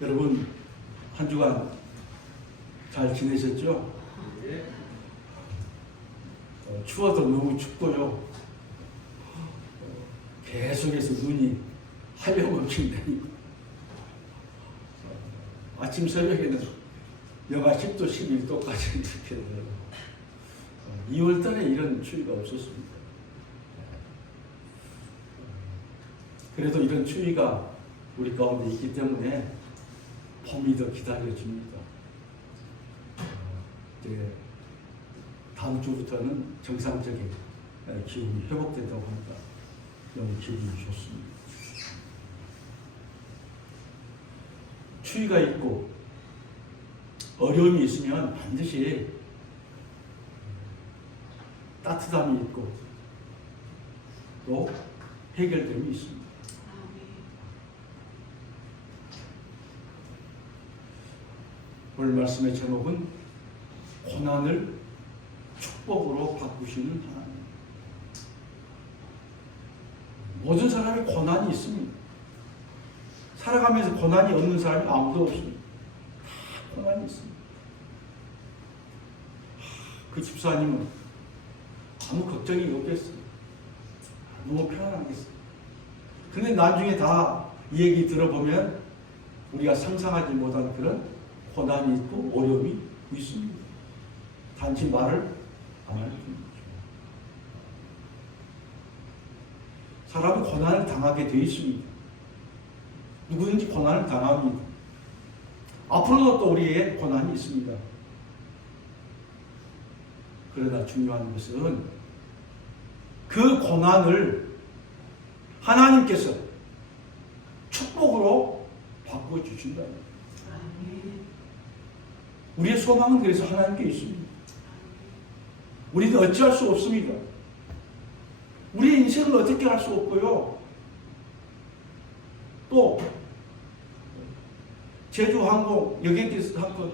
여러분 한 주간 잘 지내셨죠? 추워도 너무 춥고요. 계속해서 눈이 하염없이 내리고 아침 새벽에는 영하 10도, 11도까지 이렇게 돼요. 2월달에 이런 추위가 없었습니다. 그래도 이런 추위가 우리 가운데 있기 때문에 봄이 더 기다려집니다. 이제 다음 주부터는 정상적인 기온이 회복된다고 합니다. 너무 기분이 좋습니다. 추위가 있고 어려움이 있으면 반드시 따뜻함이 있고 또 해결됨이 있습니다. 오늘 말씀의 제목은 고난을 축복으로 바꾸시는 하나님. 모든 사람이 고난이 있습니다. 살아가면서 고난이 없는 사람이 아무도 없습니다. 다 고난이 있습니다. 그 집사님은 아무 걱정이 없겠어요. 너무 편안하겠어요. 근데 나중에 다 이 얘기 들어보면 우리가 상상하지 못한 그런 고난이 있고 어려움이 있습니다. 단지 말을 안 할 뿐이죠. 사람은 고난을 당하게 되어 있습니다. 누구든지 고난을 당합니다. 앞으로도 또 우리에게 고난이 있습니다. 그러나 중요한 것은 그 고난을 하나님께서 축복으로 바꾸어 주신다. 우리의 소망은 그래서 하나님께 있습니다. 우리는 어찌할 수 없습니다. 우리의 인생을 어떻게 할 수 없고요. 또 제주항공 여객기에서 한 것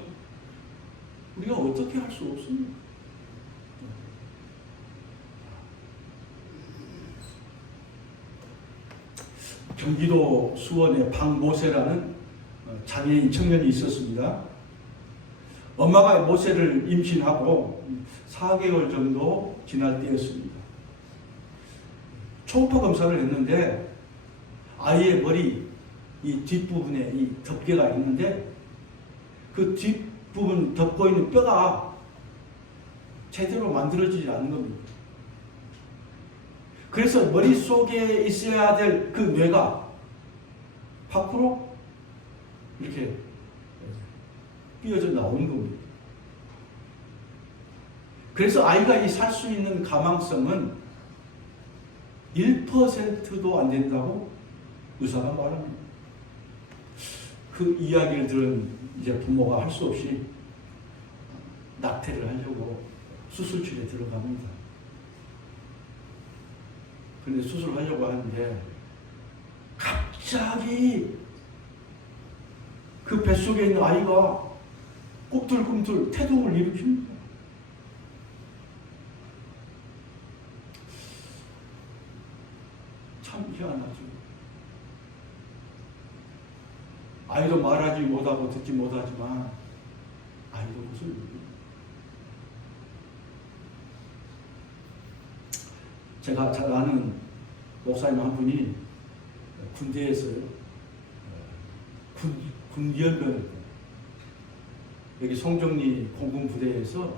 우리가 어떻게 할 수 없습니다. 경기도 수원에 박모세라는 장애인 청년이 있었습니다. 엄마가 모세를 임신하고 4개월 정도 지날 때였습니다. 초음파 검사를 했는데 아이의 머리 이 뒷부분에 이 덮개가 있는데 그 뒷부분 덮고 있는 뼈가 제대로 만들어지지 않는 겁니다. 그래서 머릿속에 있어야 될 그 뇌가 밖으로 이렇게 삐어져 나오는 겁니다. 그래서 아이가 살 수 있는 가망성은 1%도 안 된다고 의사가 말합니다. 그 이야기를 들은 이제 부모가 할 수 없이 낙태를 하려고 수술실에 들어갑니다. 그런데 수술하려고 하는데 갑자기 그 뱃속에 있는 아이가 꿈틀꿈틀 태동을 일으킵니다. 참 희한하죠. 아이도 말하지 못하고 듣지 못하지만 아이도 무슨 일이에요. 제가 잘 아는 목사님 한 분이 군대에서요. 군기연병 여기 송정리 공군부대에서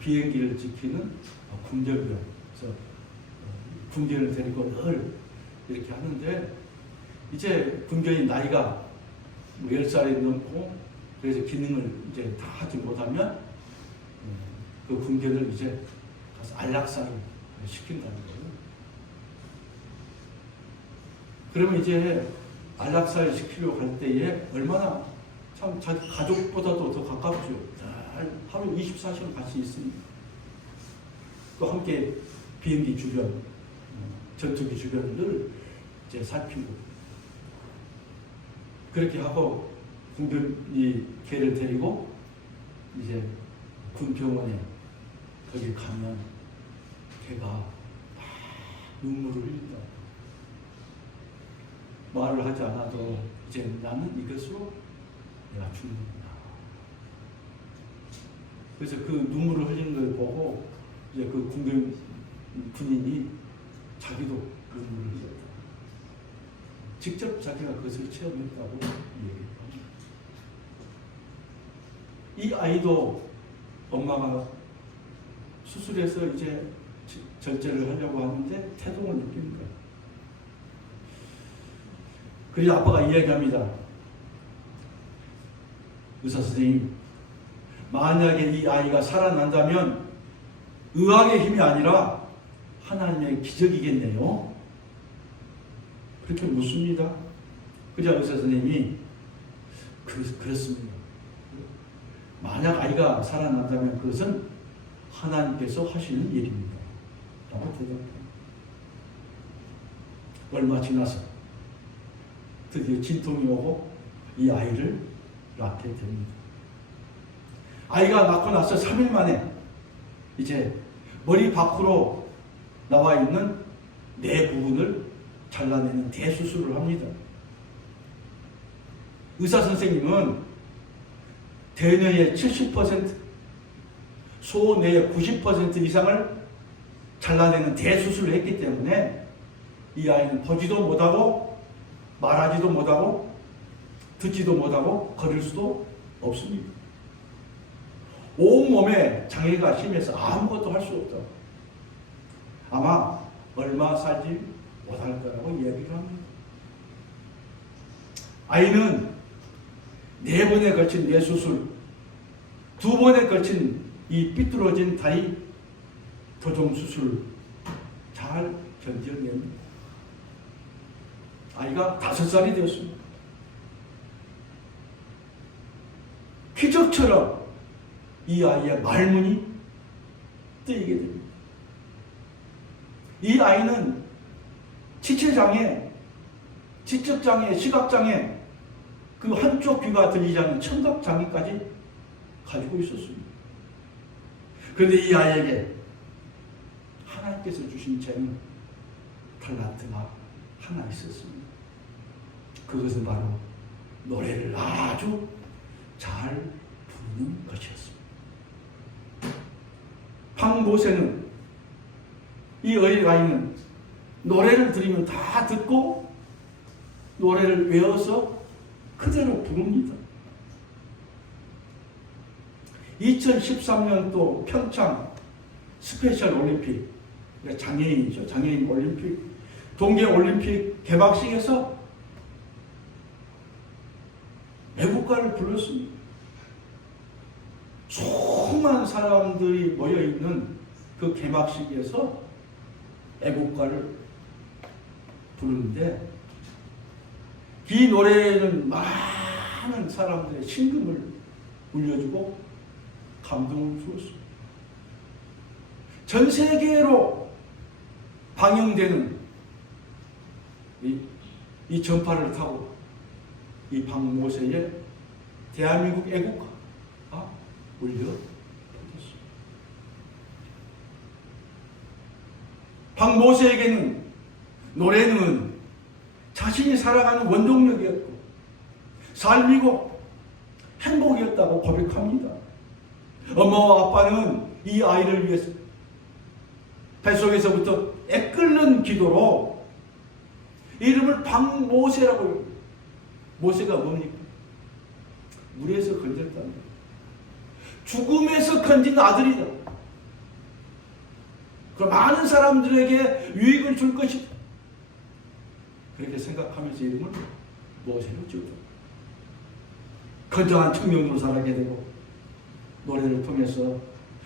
비행기를 지키는 군전병. 그래서 군견을 데리고 늘 이렇게 하는데 이제 군견이 나이가 10살이 넘고 그래서 기능을 이제 다 하지 못하면 그 군견을 이제 가서 안락사를 시킨다는 거예요. 그러면 이제 안락사를 시키려고 할 때에 얼마나 참 자기 가족보다도 더 가깝죠. 하루 24시간 같이 있습니다. 또 함께 비행기 주변, 전투기 주변을 이제 살피고 그렇게 하고 군병이 걔를 데리고 이제 군병원에 거기 가면 걔가 눈물을 흘린다. 말을 하지 않아도 이제 나는 이것으로 내가 죽는구나. 그래서 그 눈물을 흘리는 걸 보고 이제 그 군인이 자기도 그 눈물을 흘렸다. 직접 자기가 그것을 체험했다고 얘기합니다. 이 아이도 엄마가 수술해서 이제 절제를 하려고 하는데 태동을 느끼는 거예요. 그래서 아빠가 이야기합니다. 의사 선생님, 만약에 이 아이가 살아난다면 의학의 힘이 아니라 하나님의 기적이겠네요. 그렇게 묻습니다. 그래서 의사 선생님이 그렇습니다. 만약 아이가 살아난다면 그것은 하나님께서 하시는 일입니다. 라고 대답합니다. 얼마 지나서 드디어 진통이 오고 이 아이를 낳게 됩니다. 아이가 낳고 나서 3일 만에 이제 머리 밖으로 나와 있는 뇌 부분을 잘라내는 대수술을 합니다. 의사 선생님은 대뇌의 70%, 소뇌의 90% 이상을 잘라내는 대수술을 했기 때문에 이 아이는 보지도 못하고 말하지도 못하고 듣지도 못하고 걸을 수도 없습니다. 온몸에 장애가 심해서 아무것도 할 수 없다. 아마 얼마 살지 못할 거라고 이야기를 합니다. 아이는 4번에 걸친 뇌수술, 2번에 걸친 이 삐뚤어진 다리 교정수술 잘 견뎌냅니다. 아이가 5살이 되었습니다. 기적처럼 이 아이의 말문이 뜨이게 됩니다. 이 아이는 지체장애, 지적장애, 시각장애, 그 한쪽 귀가 들리지 않는 청각장애까지 가지고 있었습니다. 그런데 이 아이에게 하나님께서 주신 재능, 탤런트가 하나 있었습니다. 그것은 바로 노래를 아주 잘 부르는 것이었습니다. 황모세는, 이 어린아이는 노래를 들으면 다 듣고 노래를 외워서 그대로 부릅니다. 2013년도 평창 스페셜 올림픽, 장애인이죠. 장애인 올림픽, 동계 올림픽 개막식에서 애국가를 불렀습니다. 수많은 사람들이 모여있는 그 개막식에서 애국가를 부르는데 이 노래는 많은 사람들의 심금을 울려주고 감동을 주었습니다. 전 세계로 방영되는 이 전파를 타고 이 박모세의 대한민국 애국가가 울려졌습니다. 박모세에게는 노래는 자신이 살아가는 원동력이었고 삶이고 행복이었다고 고백합니다. 엄마와 아빠는 이 아이를 위해서 뱃속에서부터 애끓는 기도로 이름을 박모세라고 해요. 모세가 뭡니까? 물에서 건졌다는 거예요. 죽음에서 건진 아들이다. 그럼 많은 사람들에게 유익을 줄 것이다. 그렇게 생각하면서 이름을 모세로 지었다. 건장한 청년으로 살아게 되고 노래를 통해서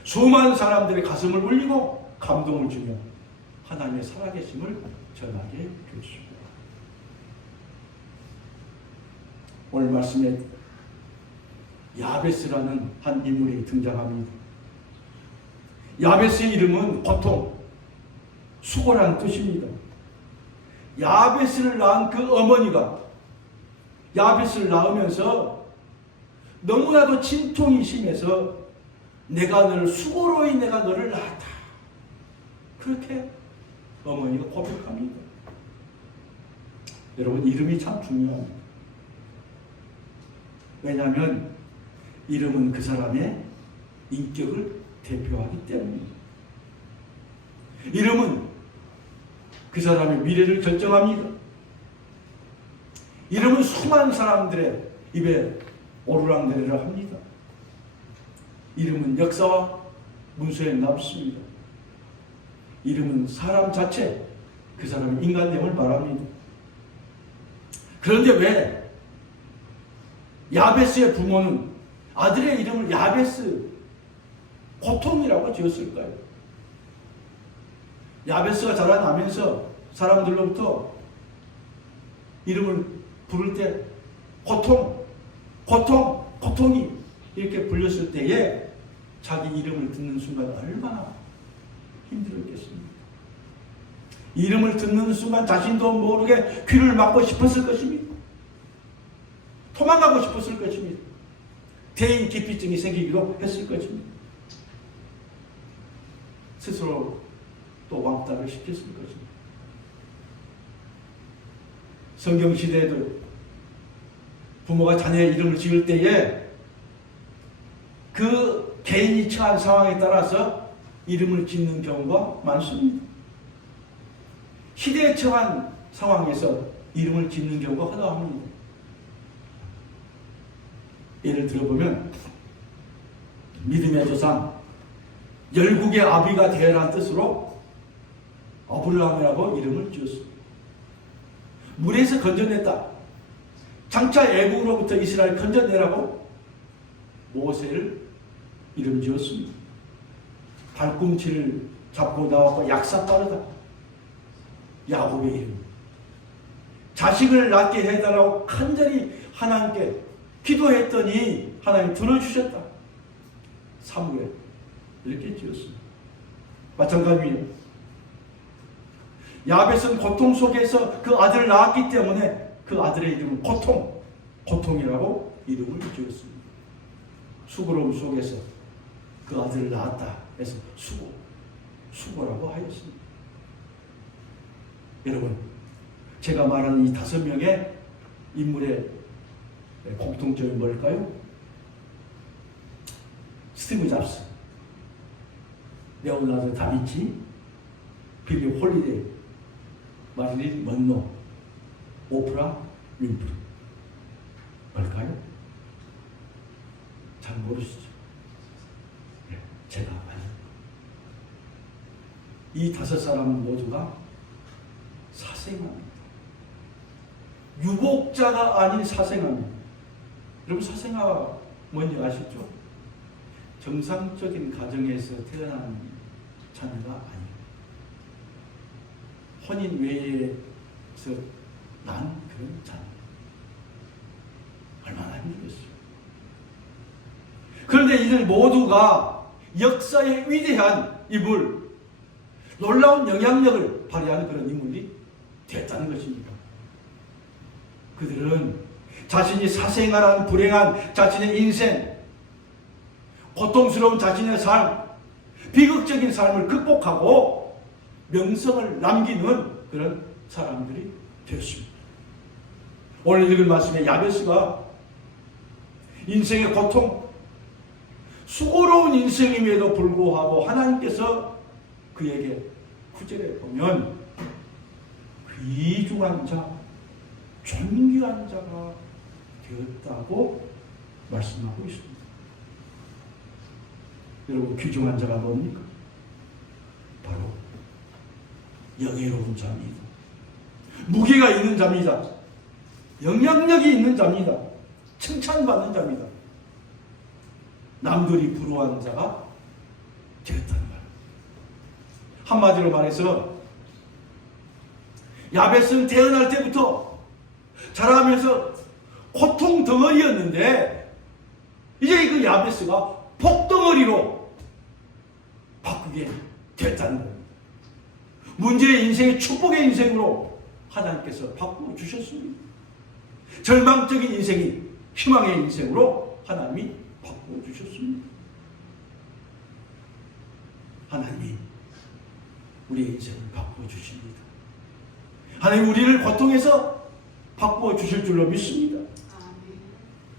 수많은 사람들의 가슴을 울리고 감동을 주며 하나님의 살아계심을 전하게 되었습니다. 오늘 말씀에 야베스라는 한 인물이 등장합니다. 야베스의 이름은 고통, 수고라는 뜻입니다. 야베스를 낳은 그 어머니가 야베스를 낳으면서 너무나도 진통이 심해서 내가 너를 수고로 인해 내가 너를 낳았다. 그렇게 어머니가 고백합니다. 여러분, 이름이 참 중요합니다. 왜냐하면 이름은 그 사람의 인격을 대표하기 때문입니다. 이름은 그 사람의 미래를 결정합니다. 이름은 수많은 사람들의 입에 오르락내리락 합니다. 이름은 역사와 문서에 남습니다. 이름은 사람 자체, 그 사람의 인간됨을 말합니다. 그런데 왜 야베스의 부모는 아들의 이름을 야베스, 고통이라고 지었을까요? 야베스가 자라나면서 사람들로부터 이름을 부를 때 고통이 이렇게 불렸을 때에 자기 이름을 듣는 순간 얼마나 힘들었겠습니까? 이름을 듣는 순간 자신도 모르게 귀를 막고 싶었을 것입니다. 도망가고 싶었을 것입니다. 대인 기피증이 생기기도 했을 것입니다. 스스로 또 왕따를 시켰을 것입니다. 성경시대에도 부모가 자녀의 이름을 지을 때에 그 개인이 처한 상황에 따라서 이름을 짓는 경우가 많습니다. 시대에 처한 상황에서 이름을 짓는 경우가 허다합니다. 예를 들어보면 믿음의 조상 열국의 아비가 되어라는 뜻으로 아브라함이라고 이름을 지었습니다. 물에서 건져냈다. 장차 애국으로부터 이스라엘 건져내라고 모세를 이름 지었습니다. 발꿈치를 잡고 나왔고 약사 빠르다. 야곱의 이름. 자식을 낳게 해달라고 간절히 하나님께 기도했더니 하나님 들어주셨다. 사무엘 이렇게 지었습니다. 마찬가지예요. 야벳은 고통 속에서 그 아들을 낳았기 때문에 그 아들의 이름은 고통이라고 이름을 지었습니다. 수고로움 속에서 그 아들을 낳았다 해서 수고라고 하였습니다. 여러분, 제가 말하는 이 5명의 인물의 공통점이 뭘까요? 스티브 잡스, 레오나르도 다빈치, 빌리 홀리데이, 마릴린 먼로, 오프라 윈프리. 뭘까요? 잘 모르시죠? 네, 제가 알려드립니다. 이 5사람 모두가 사생아입니다. 유복자가 아닌 사생아입니다. 여러분, 사생아가 뭔지 아시죠? 정상적인 가정에서 태어난 자녀가 아니에요. 혼인 외에서 난 그런 자녀. 얼마나 힘들겠어요. 그런데 이들 모두가 역사의 위대한 인물, 놀라운 영향력을 발휘하는 그런 인물이 됐다는 것입니다. 그들은 자신이 사생활한 불행한 자신의 인생, 고통스러운 자신의 삶, 비극적인 삶을 극복하고 명성을 남기는 그런 사람들이 되었습니다. 오늘 읽은 말씀에 야베스가 인생의 고통, 수고로운 인생임에도 불구하고 하나님께서 그에게 9절에 보면 귀중한 자, 존귀한 자가 되었다고 말씀하고 있습니다. 여러분, 귀중한 자가 뭡니까? 바로 영예로운 자입니다. 무게가 있는 자입니다. 영향력이 있는 자입니다. 칭찬받는 자입니다. 남들이 부러워하는 자가 되었다는 말. 한마디로 말해서 야벳은 태어날 때부터 자라면서 고통 덩어리였는데 이제 그 야벳가 복덩어리로 바꾸게 됐다는 겁니다. 문제의 인생이 축복의 인생으로 하나님께서 바꾸어 주셨습니다. 절망적인 인생이 희망의 인생으로 하나님이 바꾸어 주셨습니다. 하나님이 우리의 인생을 바꾸어 주십니다. 하나님 우리를 고통에서 바꾸어 주실 줄로 믿습니다.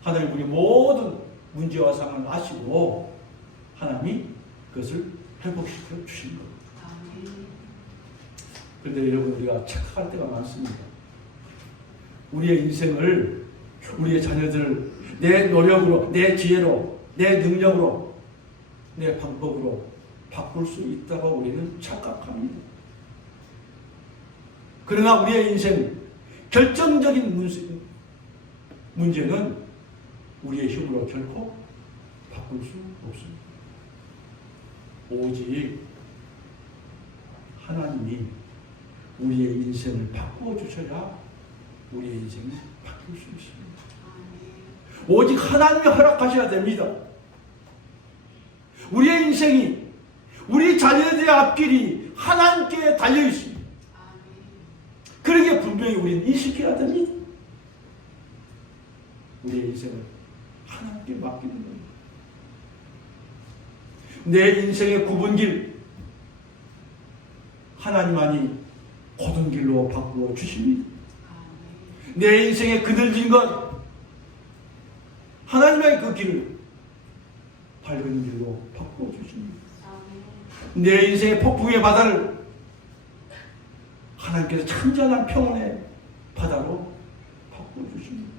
하나님 우리 모든 문제와 상황을 아시고 하나님이 그것을 회복시켜 주신 겁니다. 그런데 여러분, 우리가 착각할 때가 많습니다. 우리의 인생을 우리의 자녀들을 내 노력으로, 내 지혜로, 내 능력으로, 내 방법으로 바꿀 수 있다고 우리는 착각합니다. 그러나 우리의 인생 결정적인 문제는 우리의 힘으로 결코 바꿀 수 없습니다. 오직 하나님이 우리의 인생을 바꾸어 주셔야 우리의 인생이 바뀔 수 있습니다. 오직 하나님이 허락하셔야 됩니다. 우리의 인생이, 우리 자녀들의 앞길이 하나님께 달려 있습니다. 그러기에 분명히 우리는 인식해야 됩니다. 우리의 인생을 하나님께 맡기는 겁니다. 내 인생의 굽은 길, 하나님만이 곧은 길로 바꾸어 주십니다. 내 인생의 그늘진 것, 하나님의 그 길을 밝은 길로 바꾸어 주십니다. 내 인생의 폭풍의 바다를 하나님께서 찬잔한 평온의 바다로 바꾸어 주십니다.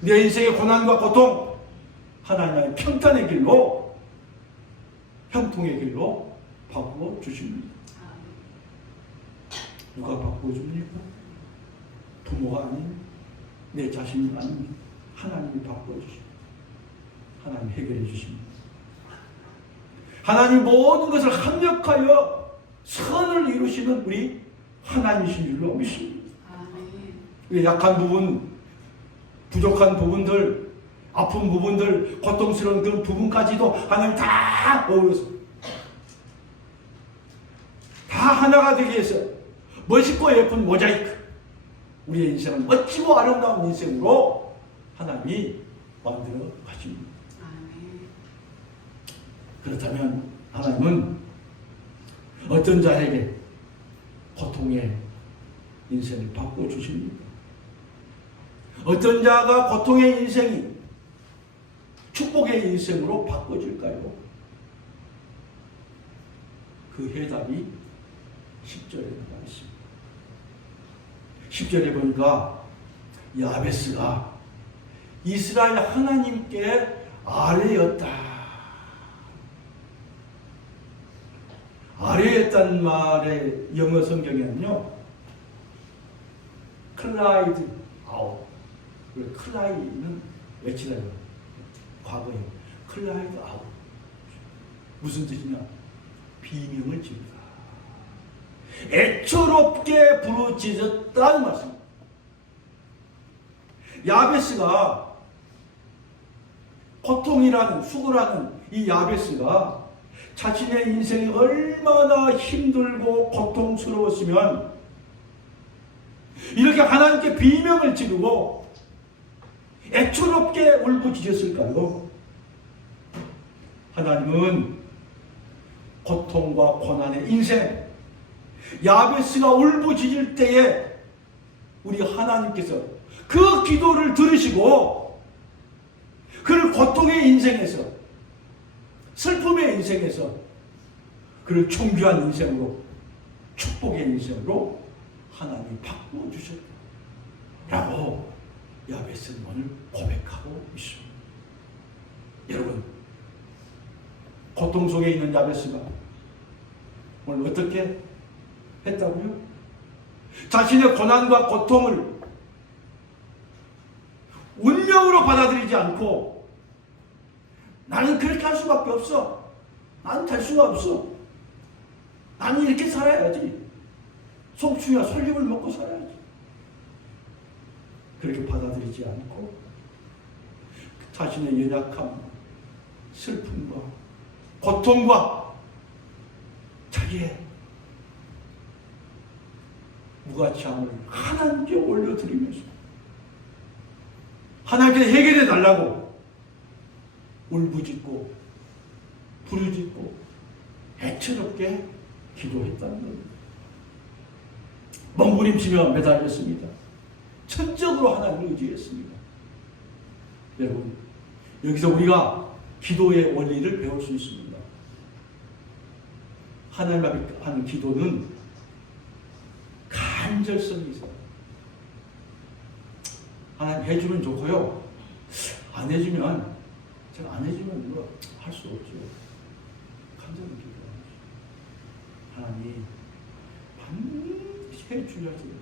내 인생의 고난과 고통, 하나님의 평탄의 길로, 형통의 길로 바꾸어 주십니다. 누가 바꾸어 줍니까? 부모가 아닌 내 자신이 아닙니다. 하나님이 바꾸어 주십니다. 하나님 해결해 주십니다. 하나님 모든 것을 합력하여 선을 이루시는 우리 하나님이신 줄로 믿습니다. 우리 약한 부분, 부족한 부분들, 아픈 부분들, 고통스러운 그런 부분까지도 하나님 다 어우러서 다 하나가 되기 위해서 멋있고 예쁜 모자이크, 우리의 인생을 멋지고 아름다운 인생으로 하나님이 만들어 가십니다. 그렇다면 하나님은 어떤 자에게 고통의 인생을 바꿔 주십니까? 어떤 자가 고통의 인생이 축복의 인생으로 바꿔질까요? 그 해답이 10절에 나와 있습니다. 10절에 보니까 야베스가 이스라엘 하나님께 아뢰었다. 아뢰었다는 말의 영어 성경에는요, 클라이드 아웃, 클라이는 외치다요. 과거에 클라이드 아웃. 무슨 뜻이냐? 비명을 지르다. 애처롭게 부르짖었다는 말씀입니다. 야베스가, 고통이라는, 수고라는 이 야베스가 자신의 인생이 얼마나 힘들고 고통스러웠으면 이렇게 하나님께 비명을 지르고 애처롭게 울부짖었을까요? 하나님은 고통과 고난의 인생, 야베스가 울부짖을 때에 우리 하나님께서 그 기도를 들으시고 그를 고통의 인생에서, 슬픔의 인생에서 그를 존귀한 인생으로, 축복의 인생으로 하나님이 바꾸어 주셨다라고 야베스는 오늘 고백하고 있습니다. 여러분, 고통 속에 있는 야베스가 오늘 어떻게 했다고요? 자신의 고난과 고통을 운명으로 받아들이지 않고 나는 그렇게 할 수밖에 없어. 나는 될 수가 없어. 나는 이렇게 살아야지. 속수야 솔잎을 먹고 살아야지. 그렇게 받아들이지 않고 자신의 연약함, 슬픔과 고통과 자기의 무가치함을 하나님께 올려드리면서 하나님께 해결해 달라고 울부짖고 부르짖고 애처롭게 기도했다는 겁니다. 몸부림치며 매달렸습니다. 천적으로 하나님을 의지했습니다. 여러분, 여기서 우리가 기도의 원리를 배울 수 있습니다. 하나님 앞에 하는 기도는 간절성이 있어요. 하나님 해주면 좋고요. 안 해주면, 제가 안 해주면 뭐 할 수 없죠. 간절히 기도하죠. 하나님, 반드시 해주셔야지.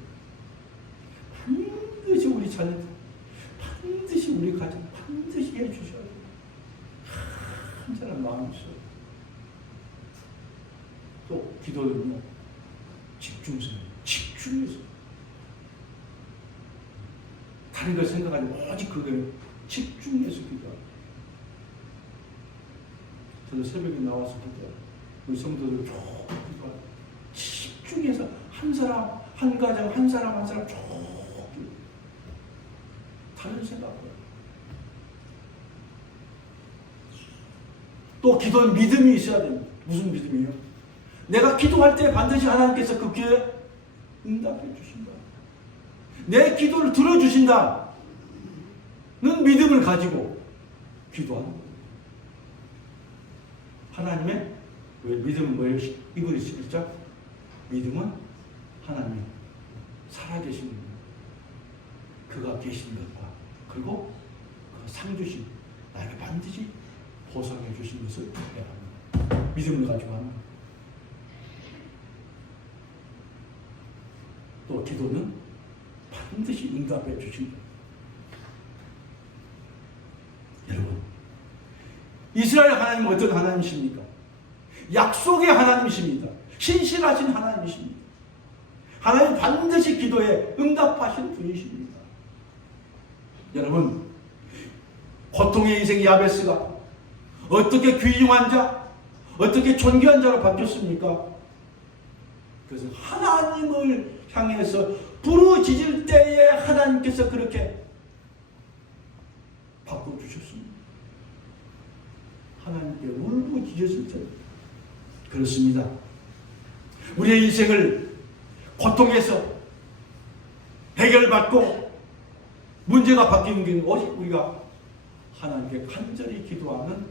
반드시 우리 자녀들, 반드시 우리 가정, 반드시 해주셔야 돼요. 한자는 마음이 있어요. 또 기도는요, 집중해서 다른 걸 생각하지 오직 그거에 집중해서 기도하고. 저도 새벽에 나와서 기도해요. 우리 성도들 조금 기도하고 집중해서 한 사람, 한 가정, 한 사람 조금 다른 생각을. 또 기도는 믿음이 있어야 됩니다. 무슨 믿음이에요? 내가 기도할 때 반드시 하나님께서 그 기도에 응답해 주신다. 내 기도를 들어주신다는 믿음을 가지고 기도하는 거예요. 하나님의 믿음은 뭐예요? 이불이 11장? 믿음은 하나님이 살아계신 분, 그가 계신 것과 그리고 그 상 주신 나에게 반드시 보상해 주신 것을 합니다. 믿음을 가지고 하는 거예요. 또 기도는 반드시 응답해 주신 거예요. 여러분, 이스라엘 하나님은 어떤 하나님이십니까? 약속의 하나님이십니다. 신실하신 하나님이십니다. 하나님 반드시 기도에 응답하시는 분이십니다. 여러분, 고통의 인생 야베스가 어떻게 귀중한 자, 어떻게 존귀한 자로 바뀌었습니까? 그래서 하나님을 향해서 부르짖을 때에 하나님께서 그렇게 바꿔주셨습니다. 하나님께 울부짖었을 때. 그렇습니다. 우리의 인생을 고통에서 해결받고 문제가 바뀌는 게 오직 우리가 하나님께 간절히 기도하는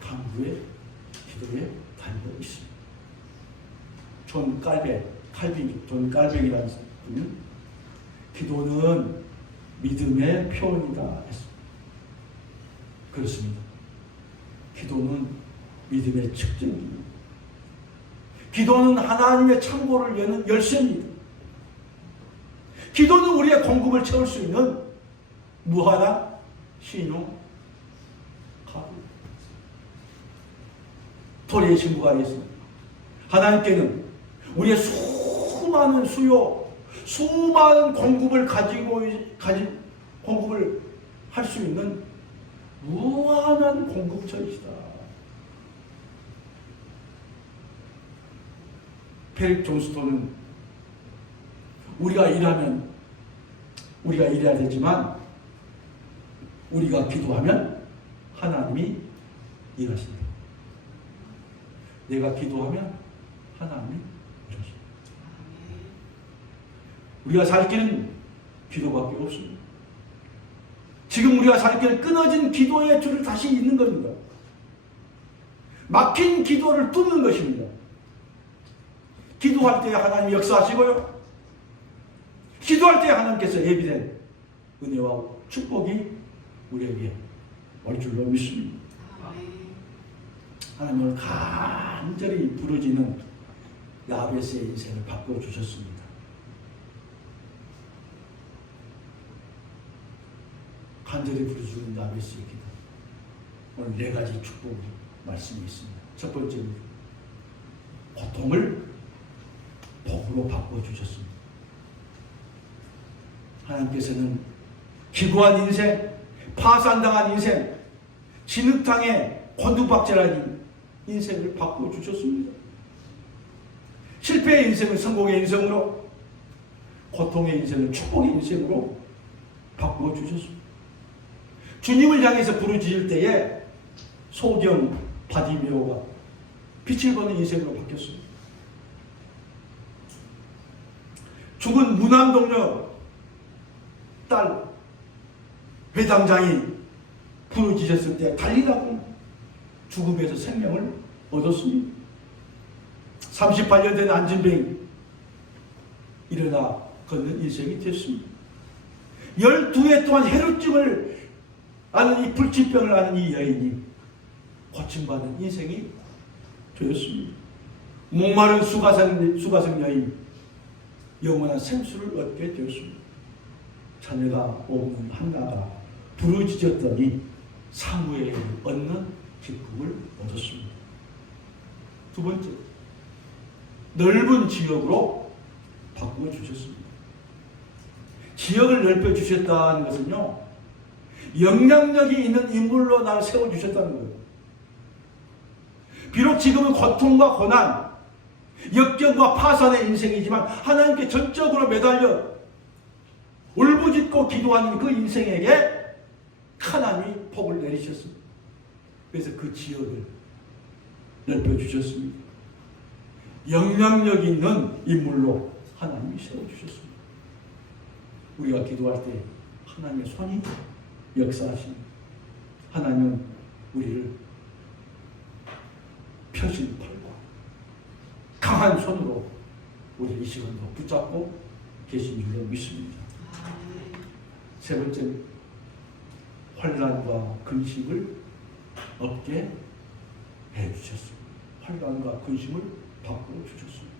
간구의 기도에 달려 있습니다. 존 깔백이라는 분은 기도는 믿음의 표현이다 했습니다. 그렇습니다. 기도는 믿음의 측정입니다. 기도는 하나님의 창고를 여는 열쇠입니다. 기도는 우리의 공급을 채울 수 있는 무한한 신용 카드. 토리의 신부가 있습니다. 하나님께는 우리의 수많은 수요, 수많은 공급을 공급을 할 수 있는 무한한 공급처이시다. 페릭 존스톤은 우리가 일하면 우리가 일해야 되지만 우리가 기도하면 하나님이 일하신다. 내가 기도하면 하나님이 일하신다. 우리가 살 길은 기도밖에 없습니다. 지금 우리가 살 길은 끊어진 기도의 줄을 다시 잇는 겁니다. 막힌 기도를 뚫는 것입니다. 기도할 때 하나님이 역사하시고요. 기도할 때 하나님께서 예비된 은혜와 축복이 우리에게 올 줄로 믿습니다. 하나님을 간절히 부르짖는 야베스의 인생을 바꿔주셨습니다. 간절히 부르짖는 야베스의 기도. 오늘 4가지 축복 말씀이 있습니다. 첫 번째는 고통을 복으로 바꿔주셨습니다. 하나님께서는 기구한 인생, 파산당한 인생, 진흙탕에 곤두박질한 인생을 바꿔주셨습니다. 실패의 인생을 성공의 인생으로, 고통의 인생을 축복의 인생으로 바꿔주셨습니다. 주님을 향해서 부르짖을 때에 소경 바디메오가 빛을 보는 인생으로 바뀌었습니다. 죽은 무남 동료 딸 회당장이 부르짖었을 때 달리라고 죽음에서 생명을 얻었습니다. 38년 된 안진뱅이 일어나 걷는 인생이 됐습니다. 12해 동안 혈루증을 앓는 이 불치병을 앓는 이 여인이 고침받은 인생이 되었습니다. 목마른 수가성 여인 영원한 생수를 얻게 되었습니다. 자녀가 없는 한나가 부르짖었더니 사무엘을 얻는 기쁨을 얻었습니다. 두 번째, 넓은 지역으로 바꾸어 주셨습니다. 지역을 넓혀 주셨다는 것은요, 영향력이 있는 인물로 나를 세워 주셨다는 거예요. 비록 지금은 고통과 고난, 역경과 파산의 인생이지만 하나님께 전적으로 매달려 울부짖고 기도하는 그 인생에게 하나님이 복을 내리셨습니다. 그래서 그 지역을 넓혀 주셨습니다. 영향력 있는 인물로 하나님이 세워주셨습니다. 우리가 기도할 때 하나님의 손이 역사하십니다. 하나님은 우리를 펴신 팔과 강한 손으로 우리 이 시간도 붙잡고 계신 줄로 믿습니다. 세 번째, 환난과 근심을 없게 해주셨습니다. 환난과 근심을 바꾸어 주셨습니다.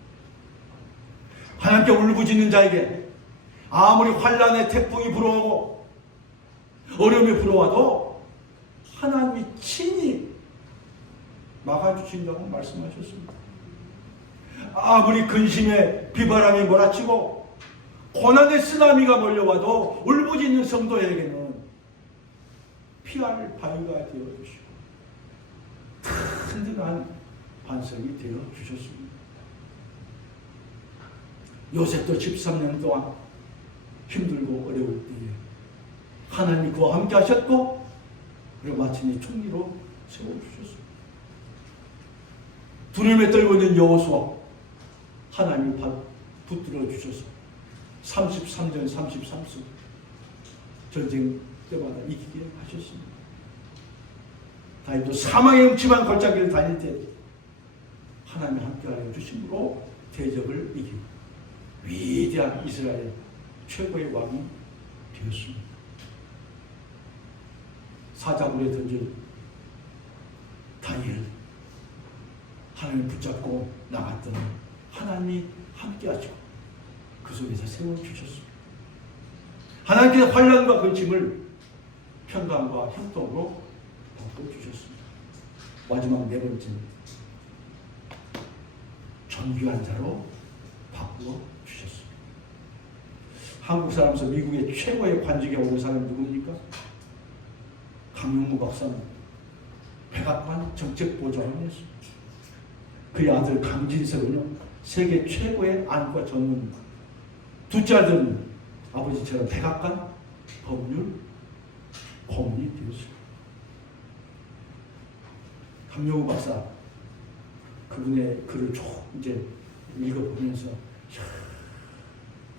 하나님께 울부짖는 자에게 아무리 환난의 태풍이 불어오고 어려움이 불어와도 하나님이 친히 막아주신다고 말씀하셨습니다. 아무리 근심의 비바람이 몰아치고 고난의 쓰나미가 몰려와도 울부짖는 성도에게는 피할 바위가 되어주시고 든든한 반석이 되어주셨습니다. 요셉도 13년 동안 힘들고 어려울 때에 하나님이 그와 함께 하셨고 그리고 마침내 총리로 세워주셨습니다. 두려움에 떨고 있는 여호수아 하나님이 붙들어 주셔서 33전 33승 전쟁 때마다 이기게 하셨습니다. 다윗도 사망의 음침한 골짜기를 다닐 때 하나님이 함께하여 주심으로 대적을 이기고 위대한 이스라엘 최고의 왕이 되었습니다. 사자굴에 던진 다니엘 하나님을 붙잡고 나갔던 하나님이 함께하시고 그 속에서 세워주셨습니다. 하나님께서 환난과 근심을 평강과 형통으로 바꿔주셨습니다. 마지막 네 번째, 존귀한 자로 바꾸어 주셨습니다. 한국 사람에서 미국의 최고의 관직에 오른 사람이 누굽니까? 강용무 박사는 백악관 정책보좌관을 했습니다. 그의 아들 강진석은요, 세계 최고의 안과 전문, 둘째 아들은 아버지처럼 백악관 법률 고문이 되었습니다. 강용무 박사, 그분의 글을 쭉 이제 읽어보면서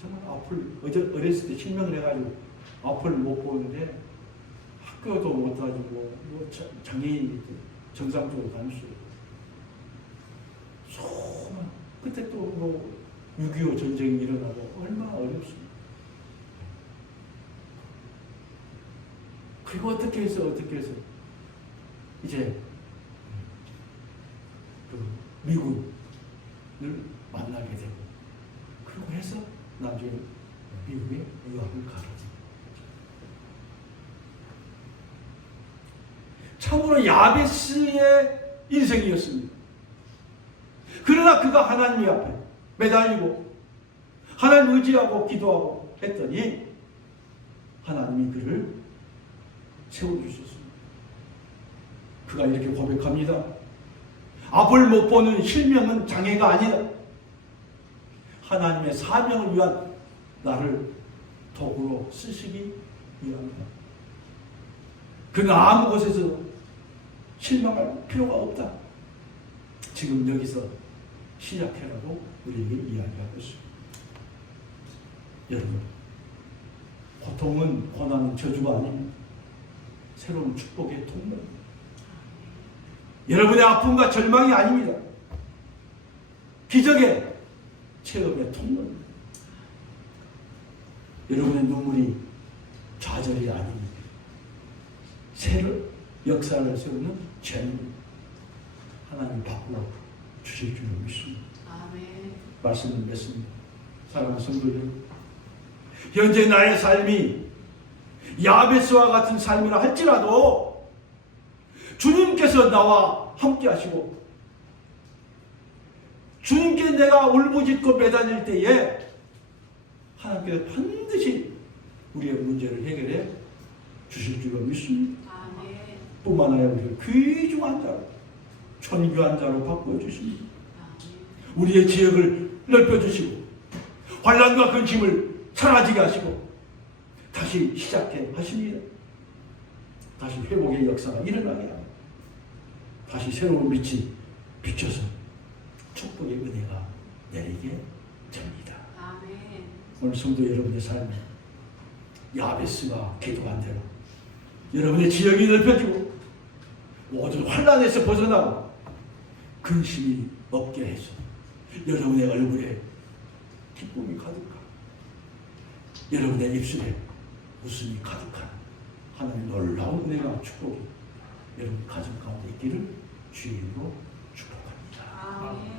정말 앞을 어렸을 때 실명을 해가지고 앞을 못 보는데 학교도 못 가지고 장애인이 정상적으로 다닐 수 있고 그때 또 6.25 전쟁이 일어나고 얼마나 어렵습니다. 그리고 어떻게 해서 이제 그 미군을 만나게 되고 그리고 해서 나중에 미국에 유학을 가게 됩니다. 참으로 야베스의 인생이었습니다. 그러나 그가 하나님 앞에 매달리고 하나님 의지하고 기도하고 했더니 하나님이 그를 세워주셨습니다. 그가 이렇게 고백합니다. 앞을 못 보는 실명은 장애가 아니다. 하나님의 사명을 위한 나를 도구로 쓰시기 위함이다. 그는 아무 곳에서 실망할 필요가 없다. 지금 여기서 시작해라고 우리에게 이야기하고 있습니다. 여러분, 고통은 고난은 저주가 아닙니다. 새로운 축복의 통로. 여러분의 아픔과 절망이 아닙니다. 기적의 체험의 통로입니다. 여러분의 눈물이 좌절이 아닙니다. 새로 역사를 세우는 재물 하나님 바꾸어 주실 줄 믿습니다. 아멘. 말씀을 맺습니다. 사랑하는 성도 여러분, 현재 나의 삶이 야베스와 같은 삶이라 할지라도 주님께서 나와 함께 하시고 주님께 내가 울부짖고 매달릴 때에 하나님께서 반드시 우리의 문제를 해결해 주실 줄 믿습니다. 아멘. 뿐만 아니라 우리를 귀중한 자로 존귀한 자로 바꿔주십니다. 우리의 지역을 넓혀주시고 환난과 근심을 사라지게 하시고 다시 시작해 하십니다. 다시 회복의 역사가 일어나게 합니다. 다시 새로운 빛이 비춰서 축복의 은혜가 내리게 됩니다. 아멘. 오늘 성도 여러분의 삶에 야베스가 기도한 대로 여러분의 지역이 넓혀지고 모든 환난에서 벗어나고 근심이 없게 해서 여러분의 얼굴에 기쁨이 가득하고 여러분의 입술에 웃음이 가득한 하나님의 놀라운 은혜와 축복이 여러분 가정 가운데 있기를 주의로 축복합니다. 아멘.